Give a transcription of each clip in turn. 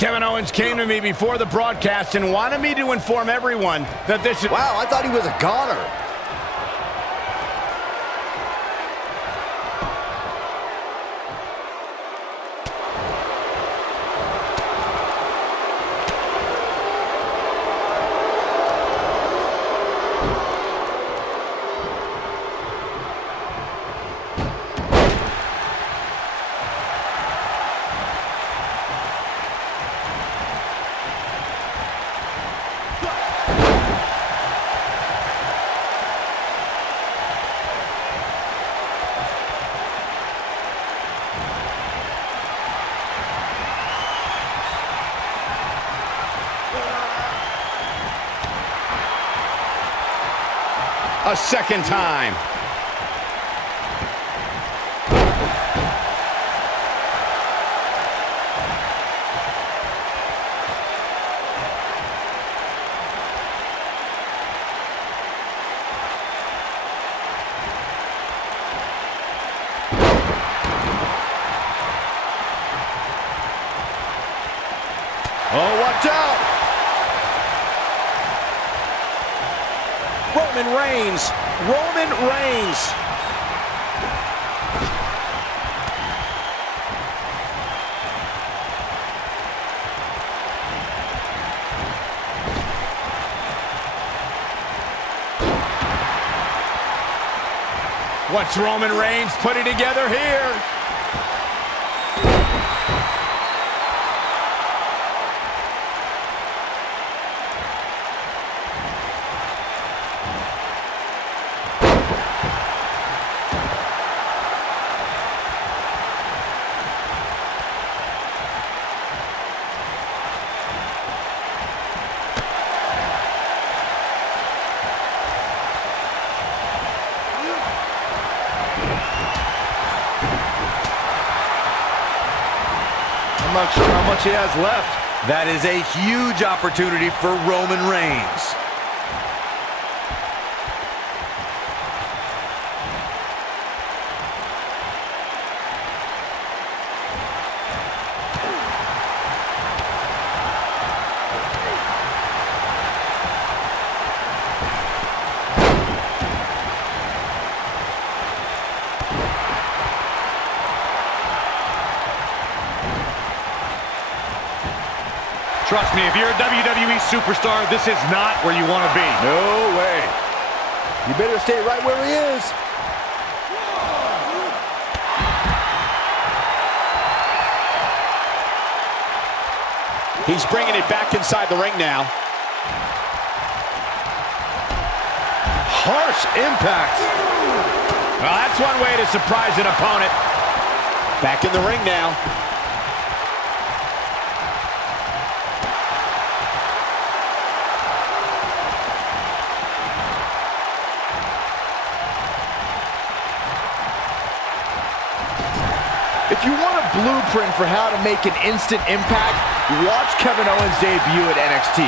Kevin Owens came to me before the broadcast and wanted me to inform everyone that this is... Wow, I thought he was a goner. A second time. Oh, watch out! Roman Reigns. Roman Reigns. What's Roman Reigns putting together here? I'm not sure how much he has left. That is a huge opportunity for Roman Reigns. Trust me, if you're a WWE superstar, this is not where you want to be. No way. You better stay right where he is. He's bringing it back inside the ring now. Harsh impact. Well, that's one way to surprise an opponent. Back in the ring now. If you want a blueprint for how to make an instant impact, watch Kevin Owens' debut at NXT.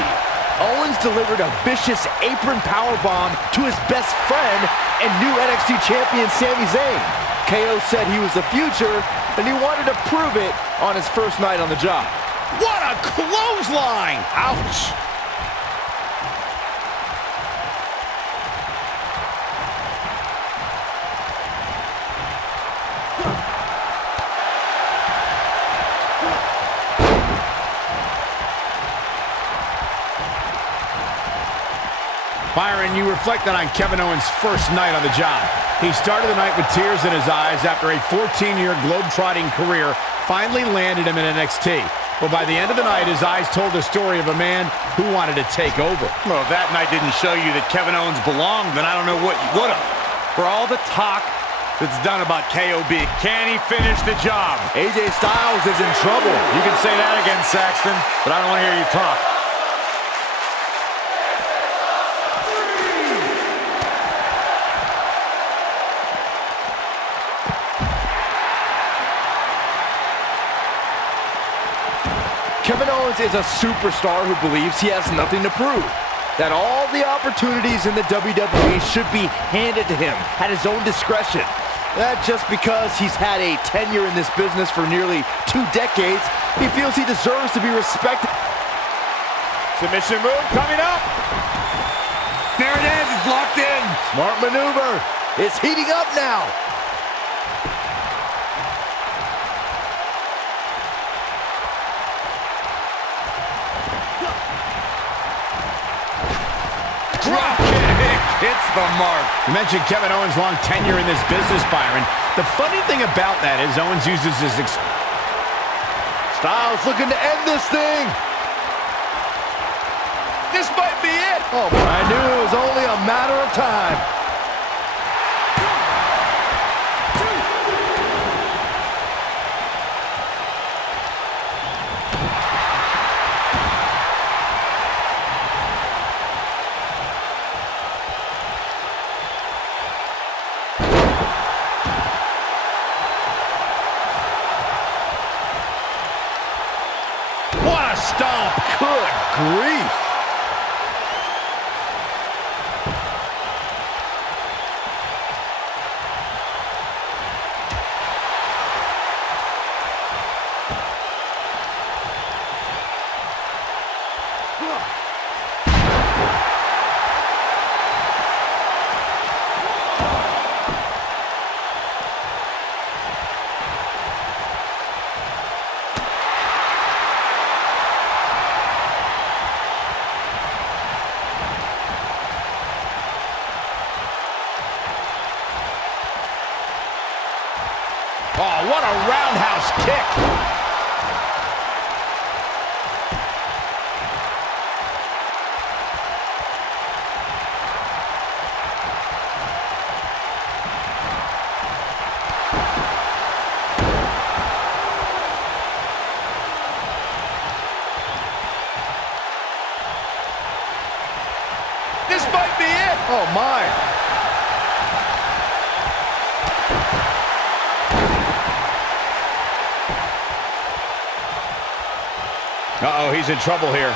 Owens delivered a vicious apron powerbomb to his best friend and new NXT champion Sami Zayn. KO said he was the future, and he wanted to prove it on his first night on the job. What a clothesline! Ouch! Byron, you reflected on Kevin Owens' first night on the job. He started the night with tears in his eyes after a 14-year globe-trotting career finally landed him in NXT. But by the end of the night, his eyes told the story of a man who wanted to take over. Well, if that night didn't show you that Kevin Owens belonged, then I don't know what you would have. For all the talk that's done about KOB, can he finish the job? AJ Styles is in trouble. You can say that again, Saxton, but I don't want to hear you talk. Kevin Owens is a superstar who believes he has nothing to prove. That all the opportunities in the WWE should be handed to him at his own discretion. That's just because he's had a tenure in this business for nearly 2 decades. He feels he deserves to be respected. Submission move coming up. There it is, it's locked in. Smart maneuver. It's heating up now. Drop kick hits the mark. You mentioned Kevin Owens' long tenure in this business, Byron. The funny thing about that is Owens uses his Styles looking to end this thing. This might be it. Oh, I knew it was only a matter of time. What a stomp! Good grief. Oh, what a roundhouse kick! This might be it. Oh, my. Uh-oh, he's in trouble here.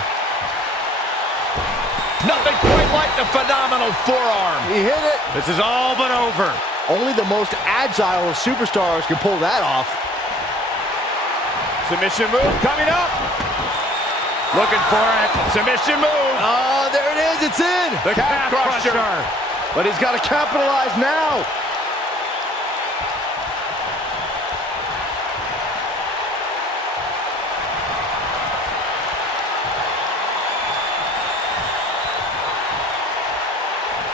Nothing quite like the phenomenal forearm. He hit it. This is all but over. Only the most agile of superstars can pull that off. Submission move coming up. Looking for it. Submission move. Oh, there it is. It's in. The calf crusher. But he's got to capitalize now.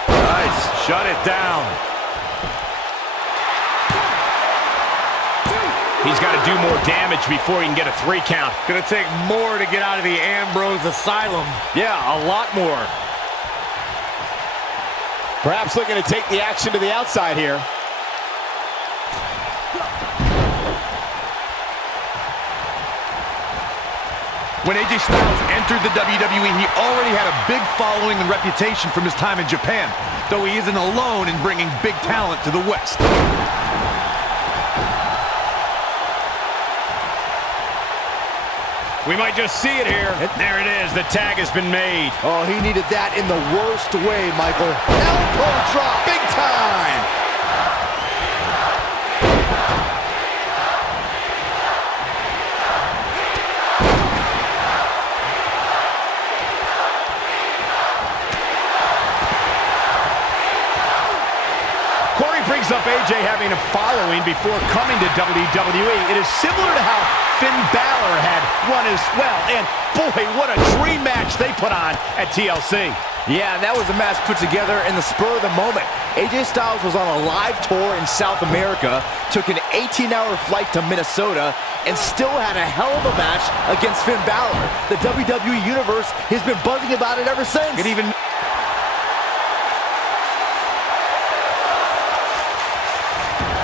Nice. Shut it down. He's got to do more damage before he can get a 3 count. Gonna take more to get out of the Ambrose Asylum. Yeah, a lot more. Perhaps looking to take the action to the outside here. When AJ Styles entered the WWE, he already had a big following and reputation from his time in Japan, though he isn't alone in bringing big talent to the West. We might just see it here. There it is. The tag has been made. Oh, he needed that in the worst way, Michael. Elbow drop, big time. Corey brings up AJ having a following before coming to WWE. It is similar to how Finn Balor had one as well. And boy, what a dream match they put on at TLC. Yeah, and that was a match put together in the spur of the moment. AJ Styles was on a live tour in South America, took an 18-hour flight to Minnesota, and still had a hell of a match against Finn Balor. The WWE Universe has been buzzing about it ever since. It even...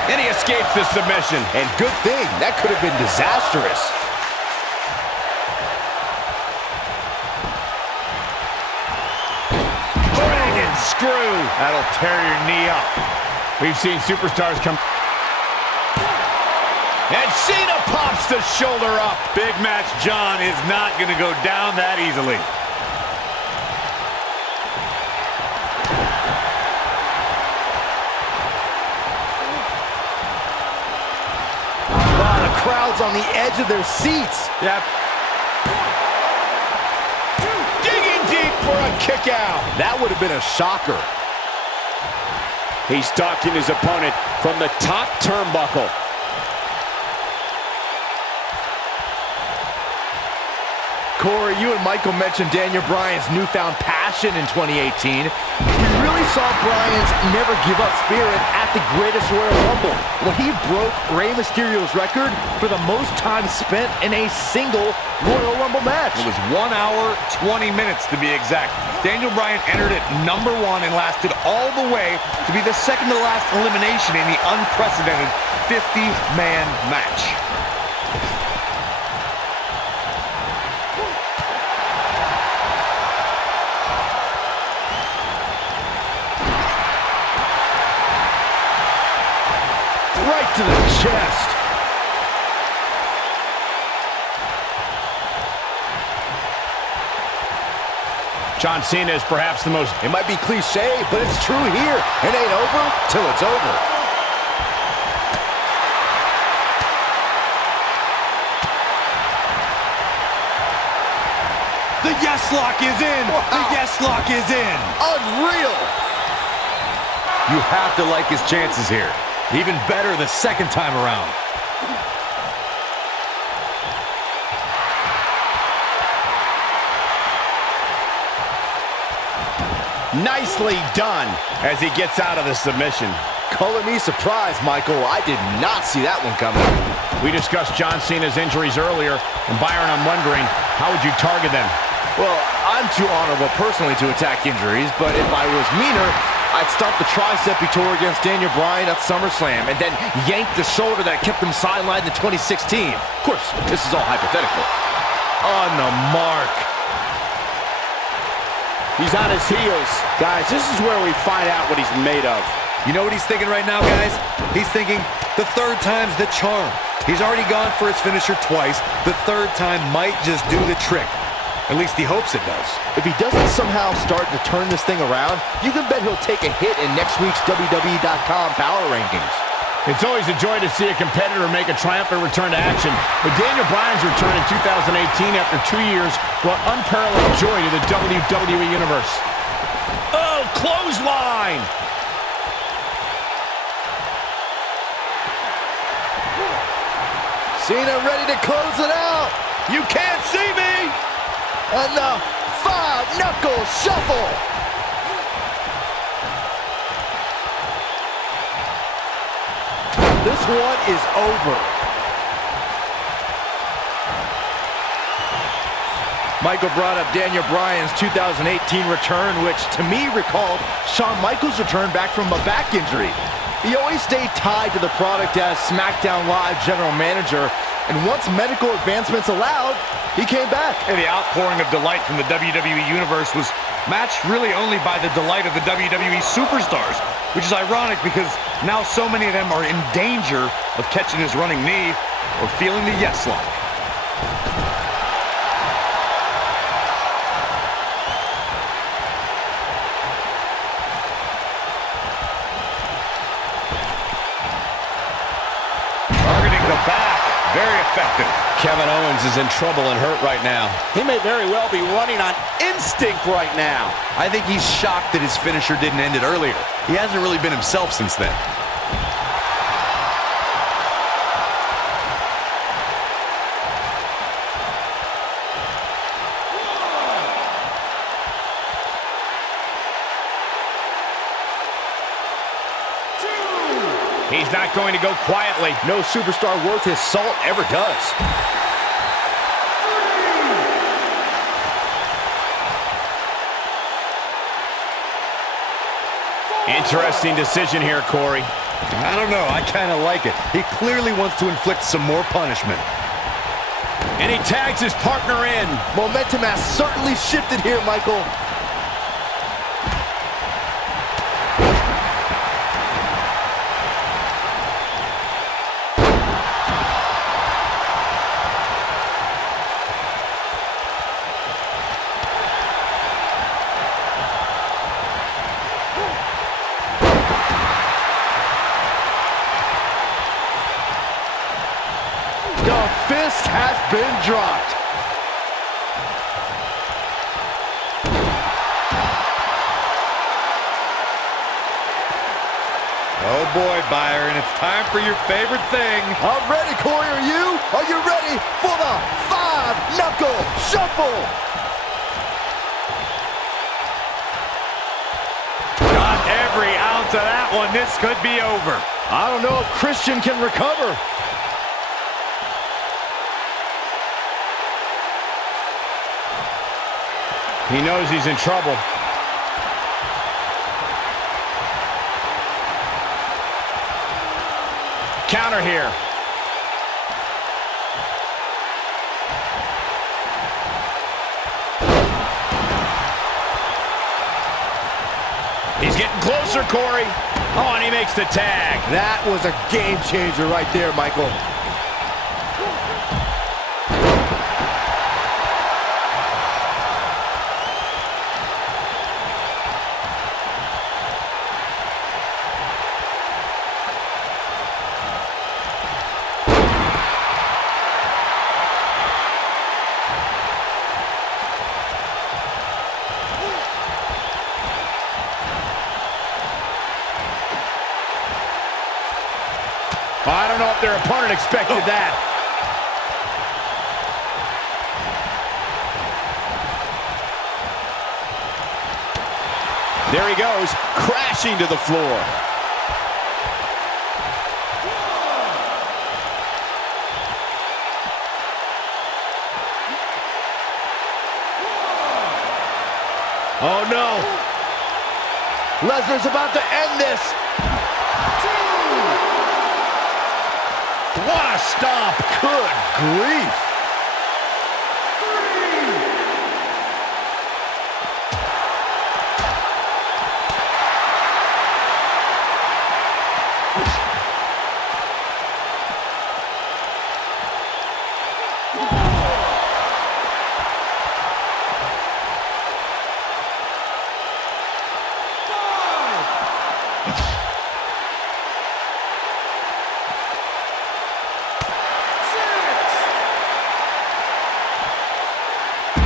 And he escapes the submission. And good thing, that could have been disastrous. Dragon screw. That'll tear your knee up. We've seen superstars come. And Cena pops the shoulder up. Big match John is not going to go down that easily. crowd's on the edge of their seats. Yep. Digging deep for a kick out. That would have been a shocker. He's stalking his opponent from the top turnbuckle. Corey, you and Michael mentioned Daniel Bryan's newfound passion in 2018. We really saw Bryan's never give up spirit at the greatest Royal Rumble when he broke Rey Mysterio's record for the most time spent in a single Royal Rumble match. It was 1 hour, 20 minutes to be exact. Daniel Bryan entered at #1 and lasted all the way to be the second to last elimination in the unprecedented 50-man match. Right to the chest. John Cena is perhaps the most... It might be cliche, but it's true here. It ain't over till it's over. The yes lock is in! Wow. The yes lock is in! Unreal! You have to like his chances here. Even better the second time around. Nicely done as he gets out of the submission. Color me surprised, Michael. I did not see that one coming. We discussed John Cena's injuries earlier, and Byron, I'm wondering, how would you target them? Well, I'm too honorable personally to attack injuries, but if I was meaner, I'd stop the tricep he tore against Daniel Bryan at SummerSlam and then yank the shoulder that kept him sidelined in 2016. Of course, this is all hypothetical. On the mark. He's on his heels. Guys, this is where we find out what he's made of. You know what he's thinking right now, guys? He's thinking the third time's the charm. He's already gone for his finisher twice. The third time might just do the trick. At least he hopes it does. If he doesn't somehow start to turn this thing around, you can bet he'll take a hit in next week's WWE.com power rankings. It's always a joy to see a competitor make a triumphant return to action, but Daniel Bryan's return in 2018 after 2 years brought unparalleled joy to the WWE Universe. Oh, clothesline! Cena ready to close it out. You can't see me! And the five-knuckle shuffle. This one is over. Michael brought up Daniel Bryan's 2018 return, which to me recalled Shawn Michaels' return back from a back injury. He always stayed tied to the product as SmackDown Live general manager, and once medical advancements allowed, he came back. And the outpouring of delight from the WWE Universe was matched really only by the delight of the WWE superstars, which is ironic because now so many of them are in danger of catching his running knee or feeling the yes lock. Targeting the back, very effective. Kevin Owens is in trouble and hurt right now. He may very well be running on instinct right now. I think he's shocked that his finisher didn't end it earlier. He hasn't really been himself since then. He's not going to go quietly. No superstar worth his salt ever does. Interesting decision here, Corey. I don't know, I kind of like it. He clearly wants to inflict some more punishment. And he tags his partner in. Momentum has certainly shifted here, Michael. fist has been dropped. Oh boy, Byron, it's time for your favorite thing. I'm ready, Corey. Are you? Are you ready for the 5-knuckle shuffle? Got every ounce of that one. This could be over. I don't know if Christian can recover. He knows he's in trouble. Counter here. He's getting closer, Corey. Oh, and he makes the tag. That was a game changer right there, Michael. I don't know if their opponent expected that. There he goes, crashing to the floor. Oh, no. Lesnar's about to end this. What a stomp. Good grief.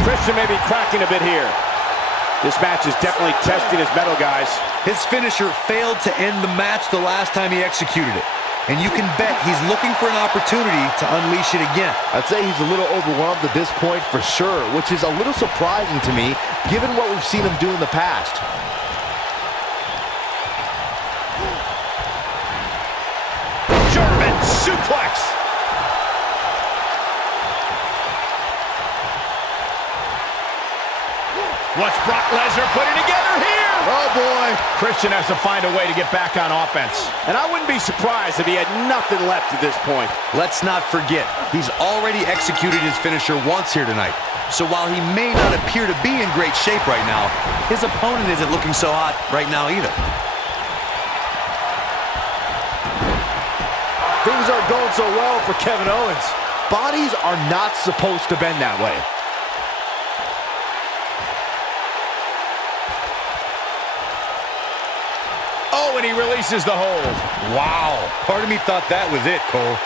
Christian may be cracking a bit here. This match is definitely testing his mettle, guys. His finisher failed to end the match the last time he executed it. And you can bet he's looking for an opportunity to unleash it again. I'd say he's a little overwhelmed at this point for sure, which is a little surprising to me, given what we've seen him do in the past. German suplex. What's Brock Lesnar putting together here? Oh, boy. Christian has to find a way to get back on offense. And I wouldn't be surprised if he had nothing left at this point. Let's not forget, he's already executed his finisher once here tonight. So while he may not appear to be in great shape right now, his opponent isn't looking so hot right now either. Things aren't going so well for Kevin Owens. Bodies are not supposed to bend that way. Oh, and he releases the hold. Wow. Part of me thought that was it, Cole.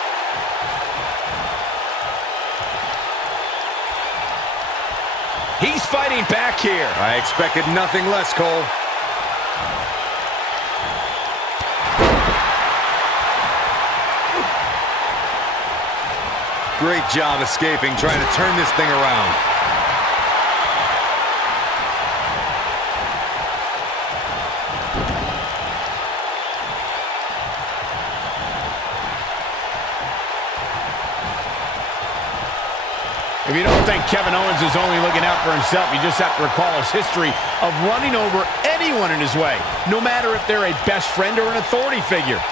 He's fighting back here. I expected nothing less, Cole. Great job escaping, trying to turn this thing around. If you don't think Kevin Owens is only looking out for himself, you just have to recall his history of running over anyone in his way, no matter if they're a best friend or an authority figure.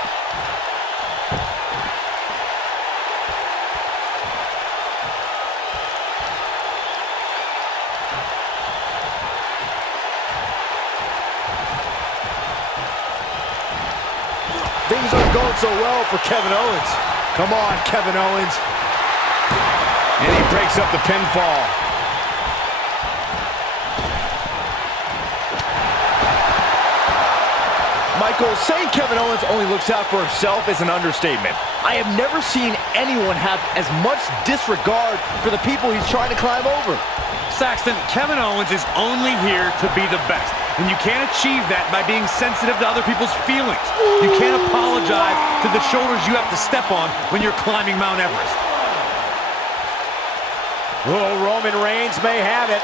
Things aren't going so well for Kevin Owens. Come on, Kevin Owens. And he breaks up the pinfall. Michael, saying Kevin Owens only looks out for himself is an understatement. I have never seen anyone have as much disregard for the people he's trying to climb over. Saxton, Kevin Owens is only here to be the best. And you can't achieve that by being sensitive to other people's feelings. You can't apologize to the shoulders you have to step on when you're climbing Mount Everest. Oh, Roman Reigns may have it.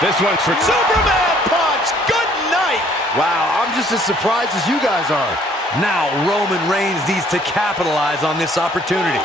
This one's for Superman punch! Good night! Wow, I'm just as surprised as you guys are. Now Roman Reigns needs to capitalize on this opportunity.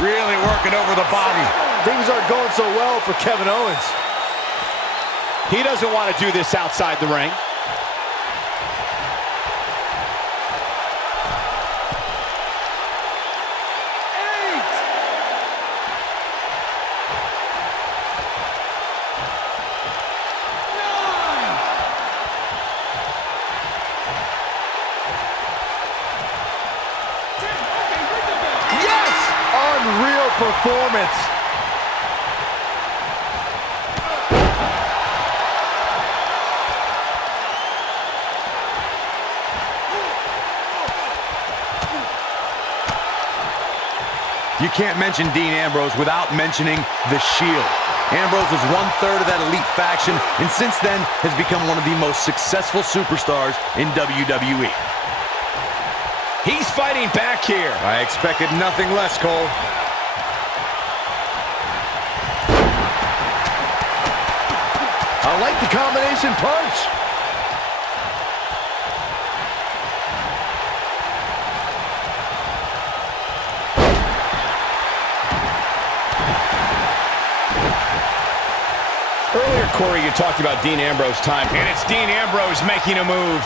Really working over the body. Things aren't going so well for Kevin Owens. He doesn't want to do this outside the ring. Unreal performance. You can't mention Dean Ambrose without mentioning the Shield. Ambrose was 1/3 of that elite faction, and since then has become one of the most successful superstars in WWE. He's fighting back here. I expected nothing less, Cole. I like the combination punch. Earlier, Corey, you talked about Dean Ambrose's time, and it's Dean Ambrose making a move.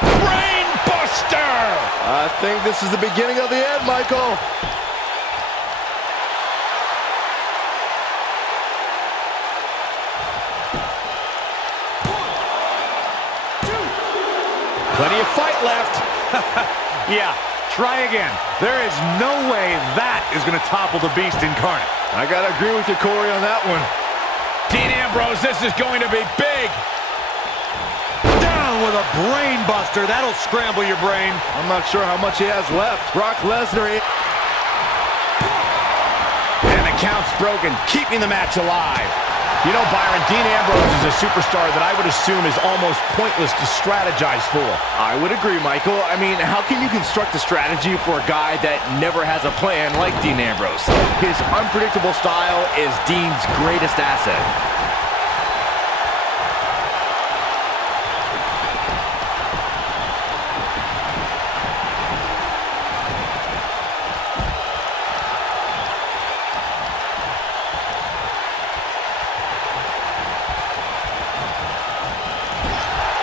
Brain buster! I think this is the beginning of the end, Michael. Plenty of fight left. Yeah, try again. There is no way that is going to topple the Beast incarnate. I gotta agree with you, Corey, on that one. Dean Ambrose, this is going to be big. Down with a brain buster. That'll scramble your brain. I'm not sure how much he has left. Brock Lesnar. And the count's broken, keeping the match alive. You know, Byron, Dean Ambrose is a superstar that I would assume is almost pointless to strategize for. I would agree, Michael. I mean, how can you construct a strategy for a guy that never has a plan like Dean Ambrose? His unpredictable style is Dean's greatest asset.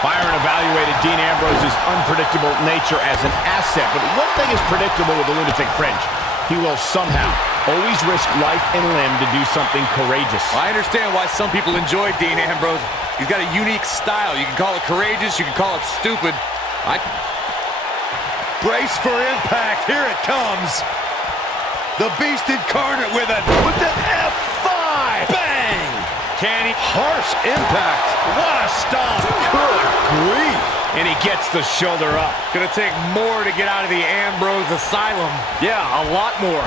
Byron evaluated Dean Ambrose's unpredictable nature as an asset, but one thing is predictable with the Lunatic Fringe. He will somehow always risk life and limb to do something courageous. I understand why some people enjoy Dean Ambrose. He's got a unique style. You can call it courageous, you can call it stupid. Brace for impact. Here it comes. The Beast incarnate with an F5. Bang! Can he? Harsh impact. What a stomp! Good grief. And he gets the shoulder up. Gonna take more to get out of the Ambrose Asylum. Yeah, a lot more.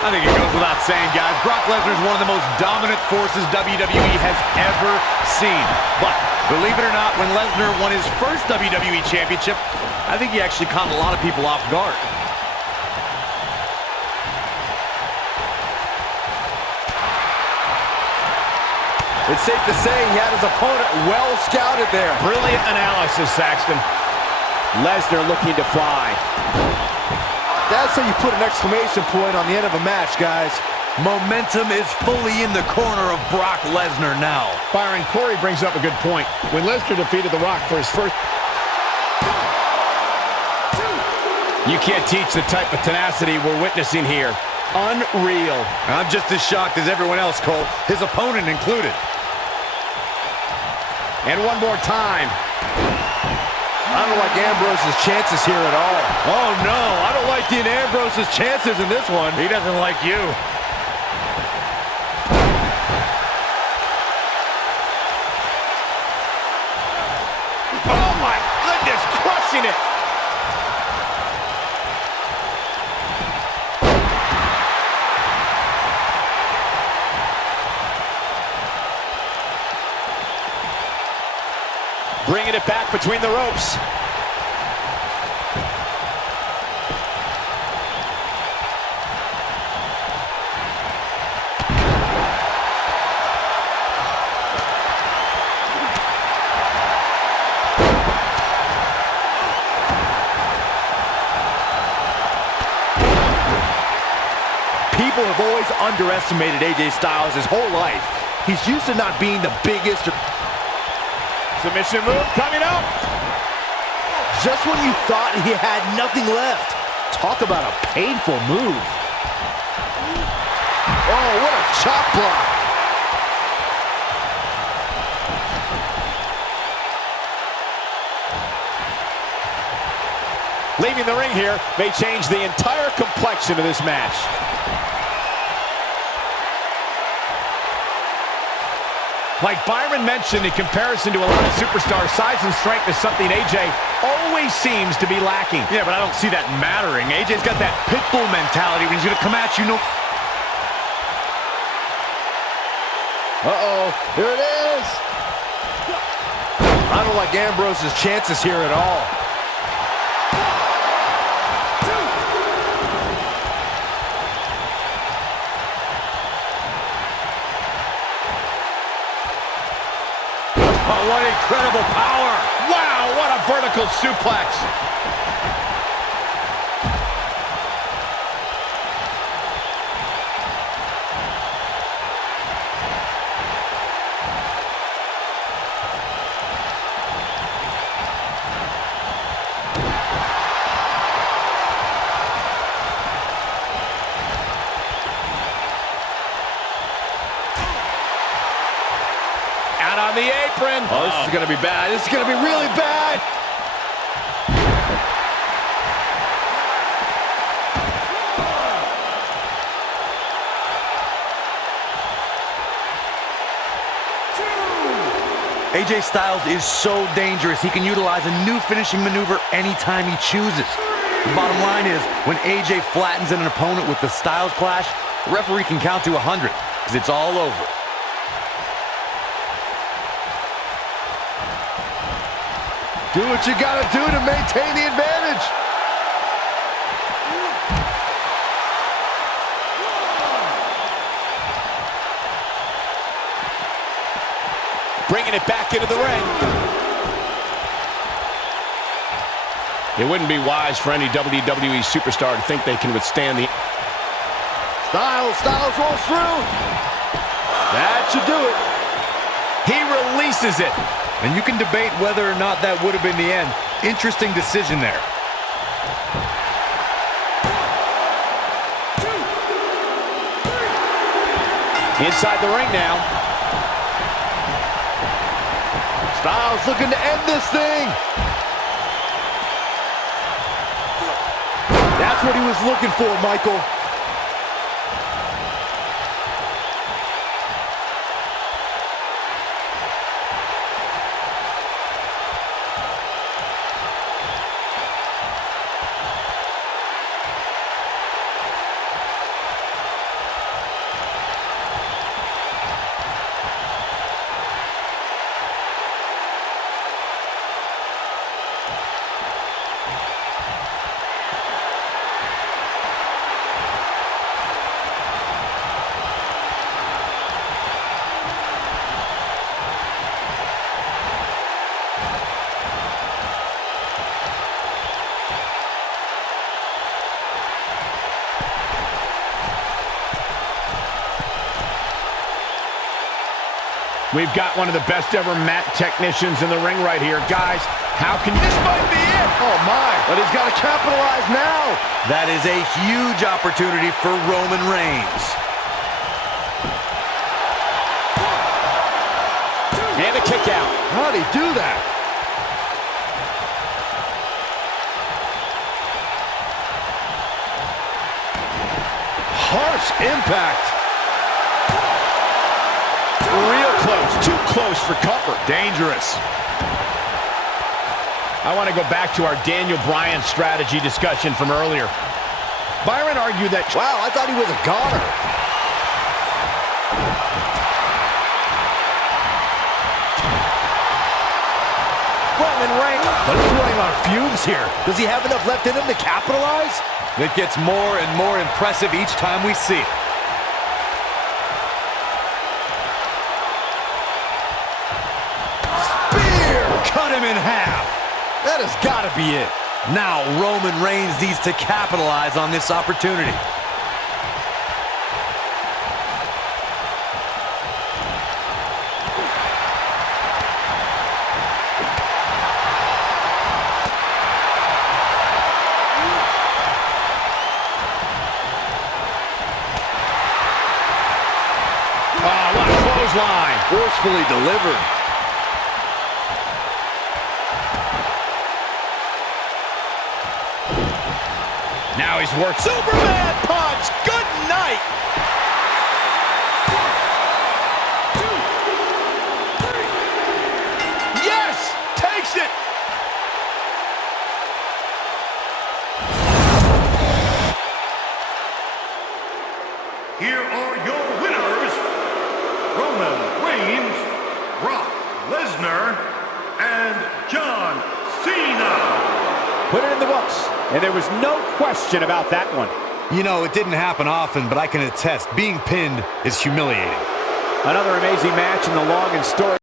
I think it goes without saying, guys, Brock Lesnar is one of the most dominant forces WWE has ever seen. But believe it or not, when Lesnar won his first WWE Championship, I think he actually caught a lot of people off guard. It's safe to say he had his opponent well scouted there. Brilliant analysis, Saxton. Lesnar looking to fly. That's how you put an exclamation point on the end of a match, guys. Momentum is fully in the corner of Brock Lesnar now. Byron, Corey brings up a good point. When Lesnar defeated The Rock for his first... You can't teach the type of tenacity we're witnessing here. Unreal. I'm just as shocked as everyone else, Cole, his opponent included. And one more time. I don't like Ambrose's chances here at all. Oh, no, I don't like Dean Ambrose's chances in this one. He doesn't like you. Oh, my goodness, crushing it. Bringing it back between the ropes. People have always underestimated AJ Styles his whole life. He's used to not being the biggest or... Submission move coming up. Just when you thought he had nothing left. Talk about a painful move. Oh, what a chop block. Leaving the ring here may change the entire complexion of this match. Like Byron mentioned, in comparison to a lot of superstars, size and strength is something AJ always seems to be lacking. Yeah, but I don't see that mattering. AJ's got that pit bull mentality when he's going to come at you. Uh-oh, here it is. I don't like Ambrose's chances here at all. Oh, what incredible power! Wow, what a vertical suplex! Out on the apron. Oh, this is going to be bad. This is going to be really bad. AJ Styles is so dangerous, he can utilize a new finishing maneuver anytime he chooses. The bottom line is, when AJ flattens an opponent with the Styles Clash, the referee can count to 100, because it's all over. Do what you got to do to maintain the advantage. Bringing it back into the ring. It wouldn't be wise for any WWE superstar to think they can withstand the... Styles rolls through. That should do it. He releases it. And you can debate whether or not that would have been the end. Interesting decision there. Inside the ring now. Styles looking to end this thing. That's what he was looking for, Michael. We've got one of the best ever mat technicians in the ring right here. Guys, how can you... This might be it. Oh, my. But he's got to capitalize now. That is a huge opportunity for Roman Reigns. And a kick out. How'd he do that? Harsh impact. Real close. Too close for comfort. Dangerous. I want to go back to our Daniel Bryan strategy discussion from earlier. Byron argued that... Wow, I thought he was a goner. Roman Reigns. But he's running on fumes here. Does he have enough left in him to capitalize? It gets more and more impressive each time we see it. Cut him in half. That has got to be it. Now Roman Reigns needs to capitalize on this opportunity. Oh, what a clothesline. Forcefully delivered. Now he's worked. Superman punch. Good night. 2, 3. Yes. Takes it. Here are your winners, Roman Reigns, Brock Lesnar, and John Cena. Put it in the books. And there was no question about that one. You know, it didn't happen often, but I can attest, being pinned is humiliating. Another amazing match in the long and storied